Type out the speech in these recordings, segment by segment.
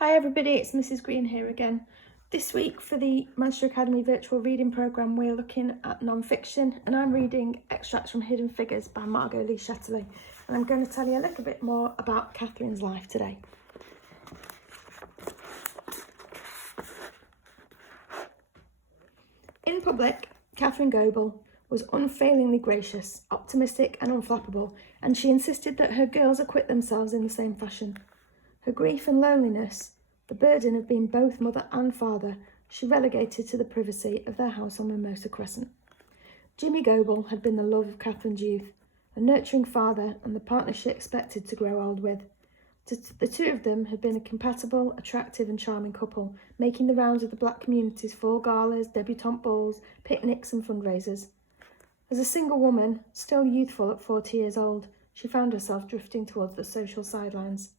Hi everybody, it's Mrs Green here again. This week for the Manchester Academy virtual reading programme we're looking at non-fiction, and I'm reading extracts from Hidden Figures by Margot Shetterly, and I'm going to tell you a little bit more about Catherine's life today. In public, Catherine Goebel was unfailingly gracious, optimistic and unflappable, and she insisted that her girls acquit themselves in the same fashion. Her grief and loneliness, the burden of being both mother and father, she relegated to the privacy of their house on Mimosa Crescent. Jimmy Goebel had been the love of Catherine's youth, a nurturing father and the partner she expected to grow old with. The two of them had been a compatible, attractive and charming couple, making the rounds of the black community's fall galas, debutante balls, picnics and fundraisers. As a single woman, still youthful at 40 years old, she found herself drifting towards the social sidelines.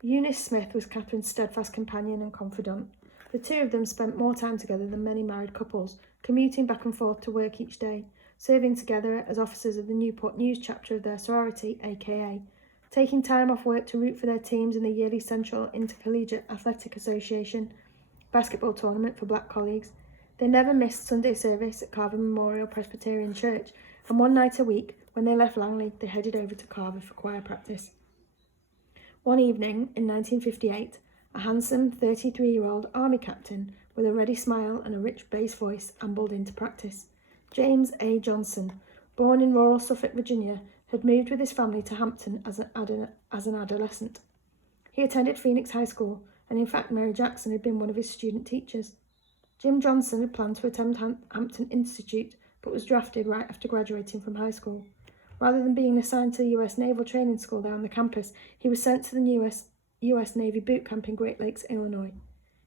Eunice Smith was Catherine's steadfast companion and confidant. The two of them spent more time together than many married couples, commuting back and forth to work each day, serving together as officers of the Newport News chapter of their sorority, aka, taking time off work to root for their teams in the yearly Central Intercollegiate Athletic Association basketball tournament for black colleagues. They never missed Sunday service at Carver Memorial Presbyterian Church, and one night a week, when they left Langley, they headed over to Carver for choir practice. One evening in 1958, a handsome 33-year-old army captain with a ready smile and a rich bass voice ambled into practice. James A. Johnson, born in rural Suffolk, Virginia, had moved with his family to Hampton as an adolescent. He attended Phoenix High School, and in fact Mary Jackson had been one of his student teachers. Jim Johnson had planned to attend Hampton Institute, but was drafted right after graduating from high school. Rather than being assigned to the US Naval Training School down the campus, he was sent to the US Navy boot camp in Great Lakes, Illinois.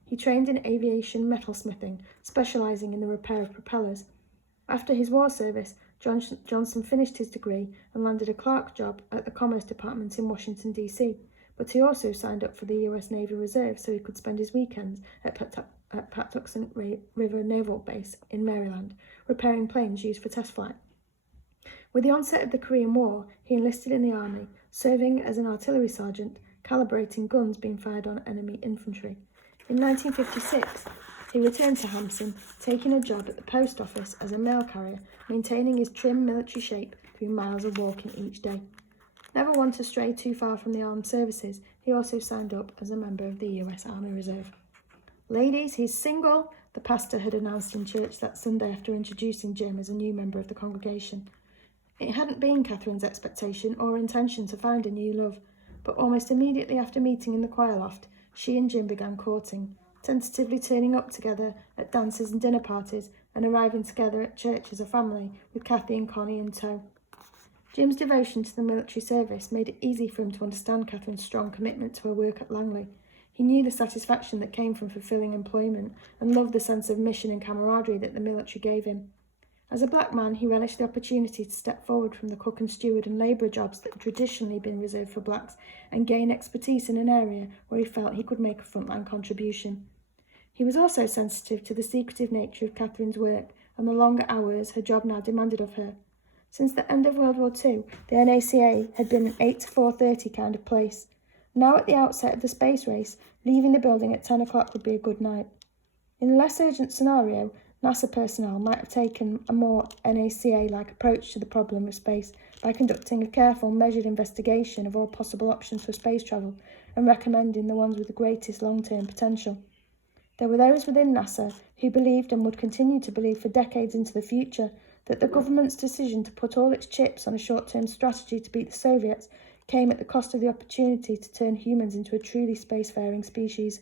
He trained in aviation metalsmithing, specialising in the repair of propellers. After his war service, Johnson finished his degree and landed a clerk job at the Commerce Department in Washington, D.C., but he also signed up for the US Navy Reserve so he could spend his weekends at Patuxent River Naval Base in Maryland, repairing planes used for test flight. With the onset of the Korean War, he enlisted in the army, serving as an artillery sergeant, calibrating guns being fired on enemy infantry. In 1956, he returned to Hampton, taking a job at the post office as a mail carrier, maintaining his trim military shape through miles of walking each day. Never one to stray too far from the armed services, he also signed up as a member of the US Army Reserve. "Ladies, he's single," the pastor had announced in church that Sunday after introducing Jim as a new member of the congregation. It hadn't been Catherine's expectation or intention to find a new love, but almost immediately after meeting in the choir loft, she and Jim began courting, tentatively turning up together at dances and dinner parties and arriving together at church as a family, with Kathy and Connie in tow. Jim's devotion to the military service made it easy for him to understand Catherine's strong commitment to her work at Langley. He knew the satisfaction that came from fulfilling employment and loved the sense of mission and camaraderie that the military gave him. As a black man, he relished the opportunity to step forward from the cook and steward and labourer jobs that had traditionally been reserved for blacks and gain expertise in an area where he felt he could make a frontline contribution. He was also sensitive to the secretive nature of Catherine's work and the longer hours her job now demanded of her. Since the end of World War II, the NACA had been an 8 to 4:30 kind of place. Now at the outset of the space race, leaving the building at 10 o'clock would be a good night. In a less urgent scenario, NASA personnel might have taken a more NACA-like approach to the problem of space by conducting a careful, measured investigation of all possible options for space travel and recommending the ones with the greatest long-term potential. There were those within NASA who believed and would continue to believe for decades into the future that the government's decision to put all its chips on a short-term strategy to beat the Soviets came at the cost of the opportunity to turn humans into a truly spacefaring species.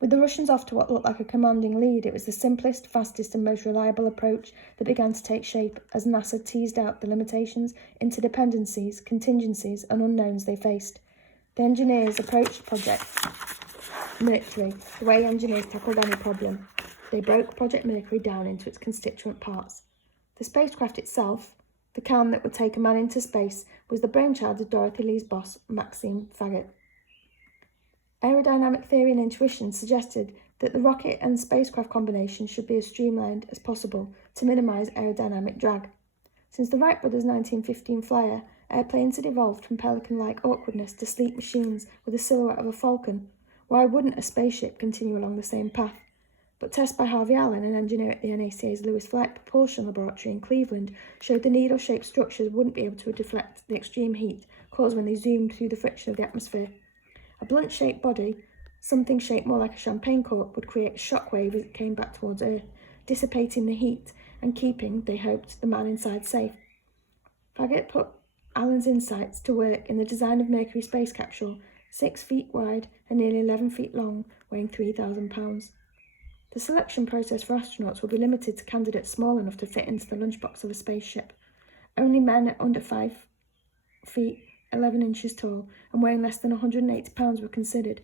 With the Russians off to what looked like a commanding lead, it was the simplest, fastest and most reliable approach that began to take shape as NASA teased out the limitations, interdependencies, contingencies and unknowns they faced. The engineers approached Project Mercury the way engineers tackled any problem. They broke Project Mercury down into its constituent parts. The spacecraft itself, the can that would take a man into space, was the brainchild of Dorothy Lee's boss, Maxime Faget. Aerodynamic theory and intuition suggested that the rocket and spacecraft combination should be as streamlined as possible to minimise aerodynamic drag. Since the Wright brothers' 1915 flyer, airplanes had evolved from pelican-like awkwardness to sleek machines with the silhouette of a falcon, Why wouldn't a spaceship continue along the same path? But tests by Harvey Allen, an engineer at the NACA's Lewis Flight Propulsion Laboratory in Cleveland, showed the needle-shaped structures wouldn't be able to deflect the extreme heat caused when they zoomed through the friction of the atmosphere. A blunt-shaped body, something shaped more like a champagne cork, would create a shockwave as it came back towards Earth, dissipating the heat and keeping, they hoped, the man inside safe. Faggett put Allen's insights to work in the design of Mercury space capsule, 6 feet wide and nearly 11 feet long, weighing 3,000 pounds. The selection process for astronauts will be limited to candidates small enough to fit into the lunchbox of a spaceship. Only men at under 5 feet, 11 inches tall, and weighing less than 180 pounds were considered.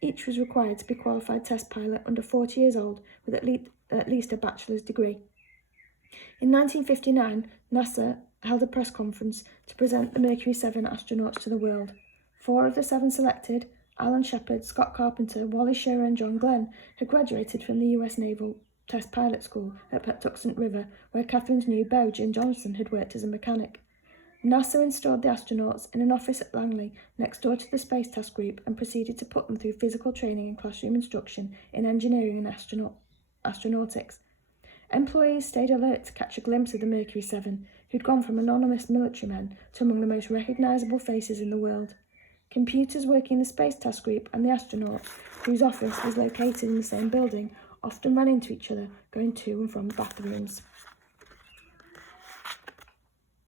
Each was required to be a qualified test pilot under 40 years old with at least a bachelor's degree. In 1959, NASA held a press conference to present the Mercury 7 astronauts to the world. 4 of the 7 selected, Alan Shepard, Scott Carpenter, Wally Schirra and John Glenn, had graduated from the US Naval Test Pilot School at Patuxent River, where Catherine's new beau, Jim Johnson, had worked as a mechanic. NASA installed the astronauts in an office at Langley, next door to the Space Task Group, and proceeded to put them through physical training and classroom instruction in engineering and astronautics. Employees stayed alert to catch a glimpse of the Mercury 7, who'd gone from anonymous military men to among the most recognisable faces in the world. Computers working in the Space Task Group and the astronauts, whose office was located in the same building, often ran into each other, going to and from the bathrooms.